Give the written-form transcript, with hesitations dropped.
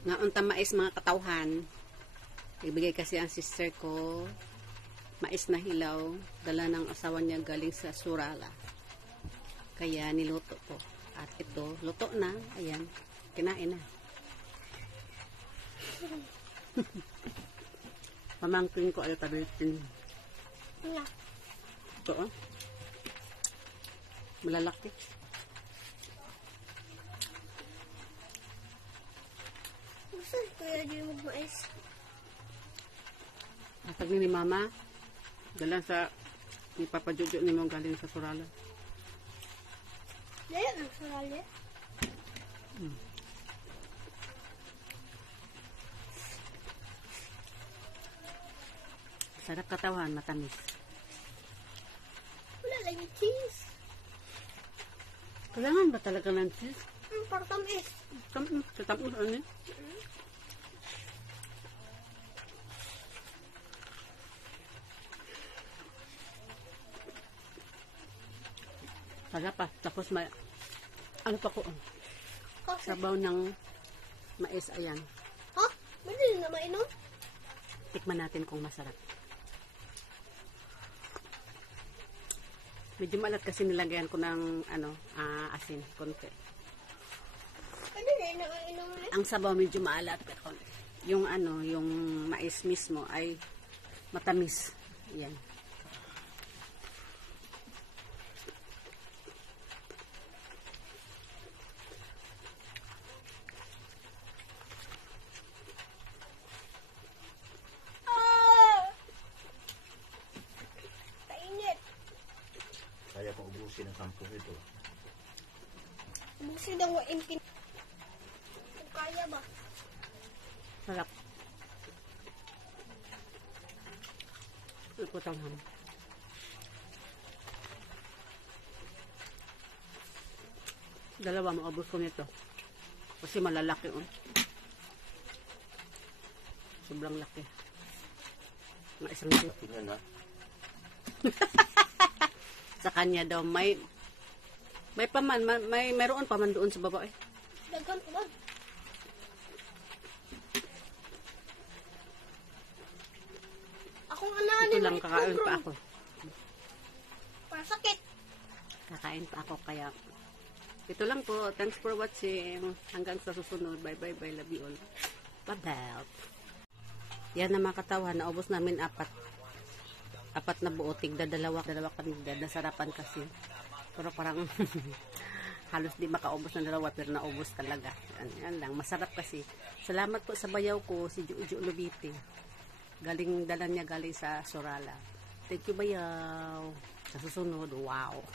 Nga unta mais mga katawhan. Ibigay kasi ang sister ko mais na hilaw, dala ng asawa niya galing sa Surala. Kaya niluto ko. At ito, luto na. Ayan, kinain na. Pamangkin ko ay tabitin. Wala. Ito oh. Malalaki. Saan kaya di magmais? Atag ni mama, dala sa ni Papa Jojo ni mo galing sa Surala. Daya ng sarali. Sarap katawan, matamis. Wala lagi cheese. Kailangan ba talaga ng cheese? Para tamis. Tamis ano eh? Sarap pa. Tapos may, ano pa ko, Kasi. sabaw ng mais, ayan. Ha? Madali na mainom? Tikman natin kung masarap. Medyo malat kasi nilagayan ko ng ano, asin, konti. Madali na mainom eh. Ang sabaw medyo maalat, pero yung ano, yung mais mismo ay matamis. Yan. Kainit. Kaya pa ubusin ang kampong ito. Busi daw wa impin. Kaya ba? Sarap. Iputang ham. Dalawa maubos ko nito. Kasi malalaki oh. Sobrang laki. Mga isang kilo. Tingnan na. Sa kanya daw may paman, mayroon pa man doon sa baba eh. Dagan ko ba? Akong Ito ananin lang kakain pa ako. Para sakit. Kakain pa ako kaya ito lang po. Thanks for watching. Hanggang sa susunod. Bye bye bye. Love you all. Bye-bye. Yan na mga katawan. Naubos namin apat na buo. Dalawa kami. Nasarapan kasi. Pero parang halos di makaubos ng dalawa pero naubos talaga. Yan lang. Masarap kasi. Salamat po sa bayaw ko. Si Juju Lubiti. Dala niya galing sa Surala. Thank you bayaw. Sa susunod. Wow.